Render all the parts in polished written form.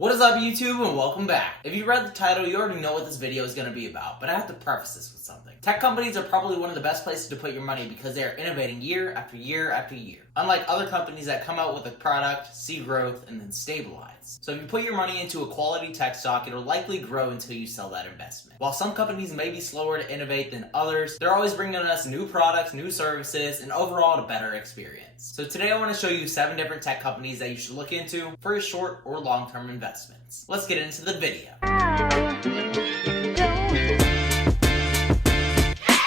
What is up, YouTube, and welcome back. If you read the title, you already know what this video is going to be about, but I have to preface this with something. Tech companies are probably one of the best places to put your money because they are innovating year after year after year. Unlike other companies that come out with a product, see growth, and then stabilize. So if you put your money into a quality tech stock, it'll likely grow until you sell that investment. While some companies may be slower to innovate than others, they're always bringing us new products, new services, and overall a better experience. So today I want to show you 7 different tech companies that you should look into for your short or long-term investments. Let's get into the video.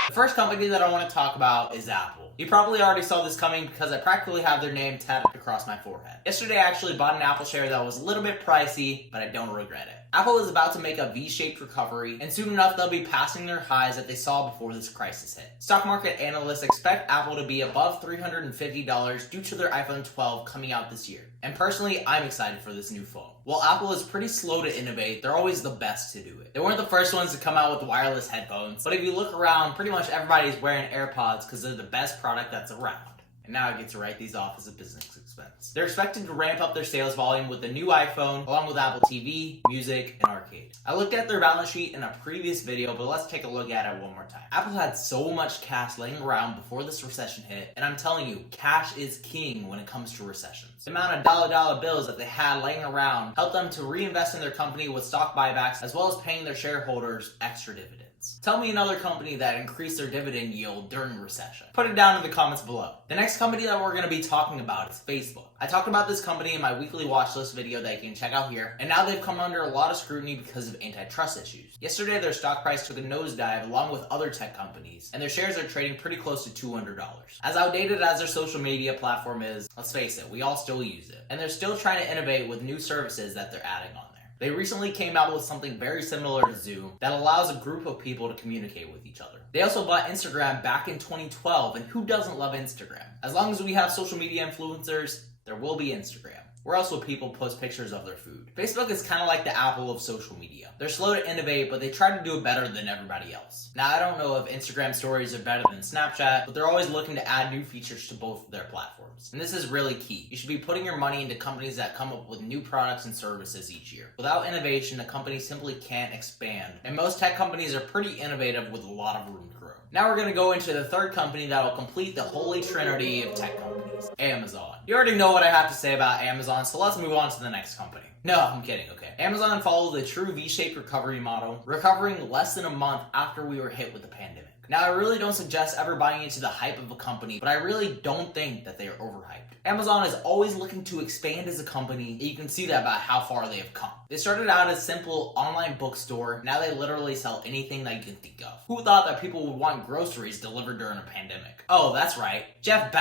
The first company that I want to talk about is Apple. You probably already saw this coming because I practically have their name tattooed across my forehead. Yesterday I actually bought an Apple share that was a little bit pricey, but I don't regret it. Apple is about to make a V-shaped recovery, and soon enough they'll be passing their highs that they saw before this crisis hit. Stock market analysts expect Apple to be above $350 due to their iPhone 12 coming out this year. And personally, I'm excited for this new phone. While Apple is pretty slow to innovate, they're always the best to do it. They weren't the first ones to come out with wireless headphones, but if you look around, pretty much everybody's wearing AirPods because they're the best product that's around. And now I get to write these off as a business expense. They're expected to ramp up their sales volume with the new iPhone, along with Apple TV, Music, and Arcade. I looked at their balance sheet in a previous video, but let's take a look at it one more time. Apple had so much cash laying around before this recession hit, and I'm telling you, cash is king when it comes to recessions. The amount of dollar bills that they had laying around helped them to reinvest in their company with stock buybacks, as well as paying their shareholders extra dividends. Tell me another company that increased their dividend yield during recession. Put it down in the comments below. The next company that we're going to be talking about is Facebook. I talked about this company in my weekly watch list video that you can check out here, and now they've come under a lot of scrutiny because of antitrust issues. Yesterday, their stock price took a nosedive along with other tech companies, and their shares are trading pretty close to $200. As outdated as their social media platform is, let's face it, we all still use it. And they're still trying to innovate with new services that they're adding on. They recently came out with something very similar to Zoom that allows a group of people to communicate with each other. They also bought Instagram back in 2012, and who doesn't love Instagram? As long as we have social media influencers, there will be Instagram. Where else will people post pictures of their food? Facebook is kind of like the Apple of social media. They're slow to innovate, but they try to do it better than everybody else. Now, I don't know if Instagram stories are better than Snapchat, but they're always looking to add new features to both of their platforms. And this is really key. You should be putting your money into companies that come up with new products and services each year. Without innovation, a company simply can't expand. And most tech companies are pretty innovative with a lot of room to grow. Now we're going to go into the third company that will complete the holy trinity of tech companies, Amazon. You already know what I have to say about Amazon, so let's move on to the next company. No, I'm kidding, okay. Amazon followed the true V-shaped recovery model, recovering less than a month after we were hit with the pandemic. Now, I really don't suggest ever buying into the hype of a company, but I really don't think that they are overhyped. Amazon is always looking to expand as a company, and you can see that by how far they have come. They started out as a simple online bookstore, now they literally sell anything that you can think of. Who thought that people would want groceries delivered during a pandemic? Oh, that's right, Jeff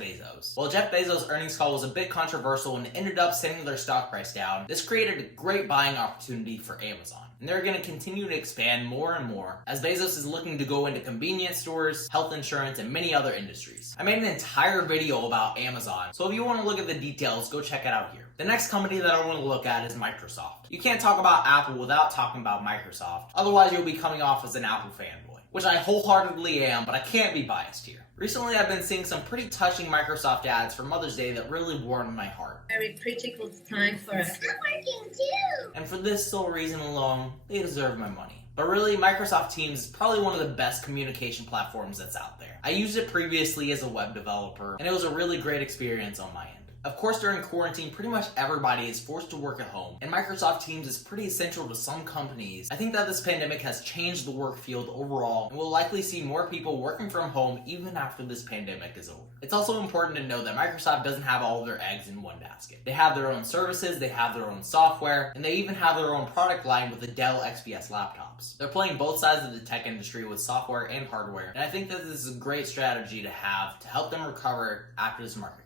Bezos. While Jeff Bezos' earnings call was a bit controversial and ended up sending their stock price down, this created a great buying opportunity for Amazon. And they're going to continue to expand more and more as Bezos is looking to go into convenience stores, health insurance, and many other industries. I made an entire video about Amazon, so if you want to look at the details, go check it out here. The next company that I want to look at is Microsoft. You can't talk about Apple without talking about Microsoft, otherwise you'll be coming off as an Apple fanboy, which I wholesheartedly am, but I can't be biased here. Recently, I've been seeing some pretty touching Microsoft ads for Mother's Day that really warmed my heart. Very critical time for us. It's not working too. And for this sole reason alone, they deserve my money. But really, Microsoft Teams is probably one of the best communication platforms that's out there. I used it previously as a web developer, and it was a really great experience on my end. Of course, during quarantine, pretty much everybody is forced to work at home, and Microsoft Teams is pretty essential to some companies. I think that this pandemic has changed the work field overall, and we'll likely see more people working from home even after this pandemic is over. It's also important to know that Microsoft doesn't have all of their eggs in one basket. They have their own services, they have their own software, and they even have their own product line with the Dell XPS laptops. They're playing both sides of the tech industry with software and hardware, and I think that this is a great strategy to have to help them recover after this market.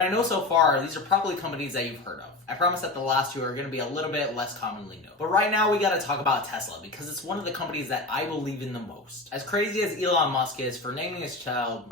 I know so far, these are probably companies that you've heard of. I promise that the last 2 are going to be a little bit less commonly known. But right now, we got to talk about Tesla because it's one of the companies that I believe in the most. As crazy as Elon Musk is for naming his child,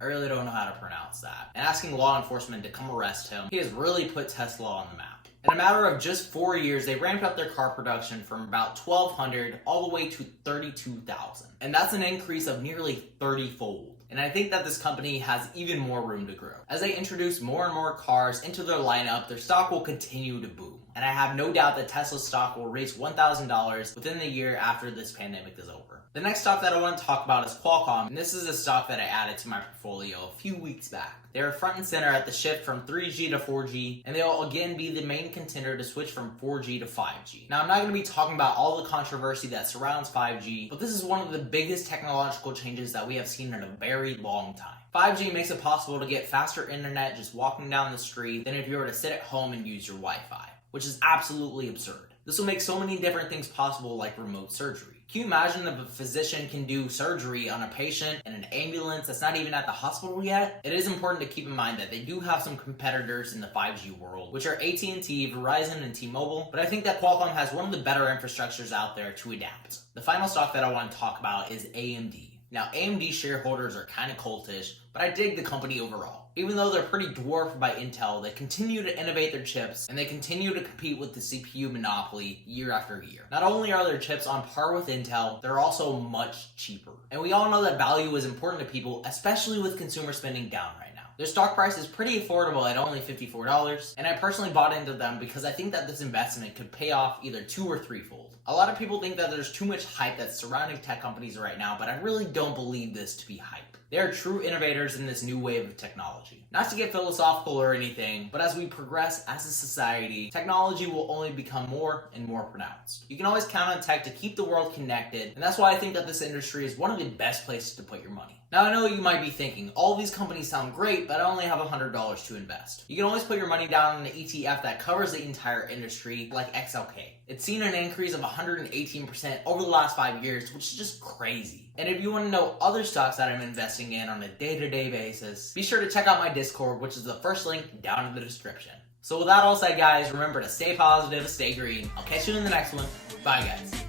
I really don't know how to pronounce that, and asking law enforcement to come arrest him, he has really put Tesla on the map. In a matter of just 4 years, they ramped up their car production from about 1,200 all the way to 32,000. And that's an increase of nearly 30-fold. And I think that this company has even more room to grow. As they introduce more and more cars into their lineup, their stock will continue to boom. And I have no doubt that Tesla stock will reach $1,000 within the year after this pandemic is over. The next stock that I want to talk about is Qualcomm, and this is a stock that I added to my portfolio a few weeks back. They are front and center at the shift from 3G to 4G, and they'll again be the main contender to switch from 4G to 5G. Now, I'm not going to be talking about all the controversy that surrounds 5G, but this is one of the biggest technological changes that we have seen in a very long time. 5G makes it possible to get faster internet just walking down the street than if you were to sit at home and use your Wi-Fi, which is absolutely absurd. This will make so many different things possible, like remote surgery. Can you imagine if a physician can do surgery on a patient in an ambulance that's not even at the hospital yet? It is important to keep in mind that they do have some competitors in the 5G world, which are AT&T, Verizon, and T-Mobile, but I think that Qualcomm has one of the better infrastructures out there to adapt. The final stock that I want to talk about is AMD. Now, AMD shareholders are kind of cultish, but I dig the company overall. Even though they're pretty dwarfed by Intel, they continue to innovate their chips, and they continue to compete with the CPU monopoly year after year. Not only are their chips on par with Intel, they're also much cheaper. And we all know that value is important to people, especially with consumer spending down right now. Their stock price is pretty affordable at only $54, and I personally bought into them because I think that this investment could pay off either 2 or 3-fold. A lot of people think that there's too much hype that's surrounding tech companies right now, but I really don't believe this to be hype. They are true innovators in this new wave of technology. Not to get philosophical or anything, but as we progress as a society, technology will only become more and more pronounced. You can always count on tech to keep the world connected, and that's why I think that this industry is one of the best places to put your money. Now, I know you might be thinking, all these companies sound great, but I only have $100 to invest. You can always put your money down in an ETF that covers the entire industry, like XLK. It's seen an increase of 118% over the last 5 years, which is just crazy. And if you want to know other stocks that I'm investing in on a day-to-day basis, be sure to check out my Discord, which is the first link down in the description. So with that all said, guys, remember to stay positive, stay green. I'll catch you in the next one. Bye, guys.